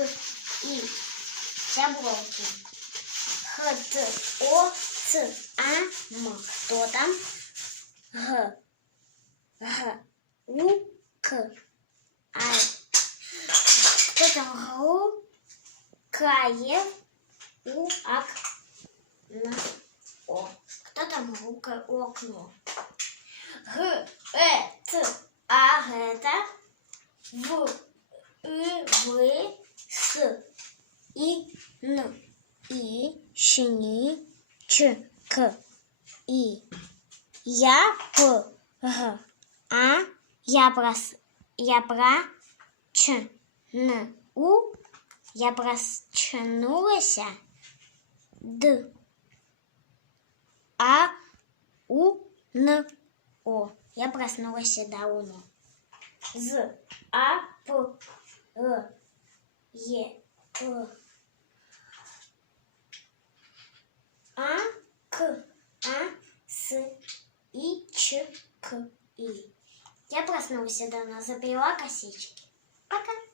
К, И. Яблоки. Х, Т, О, Ц, А, М. Кто там? Г, Г, У, К, А. Кто там? Гру, Каев, У, Ак, Н, О. Кто там? Рука, окно. Г, Ц, А, Гета, В, В, С, И, Н, И, Шни, Ч, К, И. Я, П, Г, А, я Ч, Н, У. Я проснулася. Д, А, У, Н, О. Я проснулася давно. З, А, П, Р, Е, П, А, К, А, С, И, Ч, К, И. Я проснулся давно, забила косички. Пока.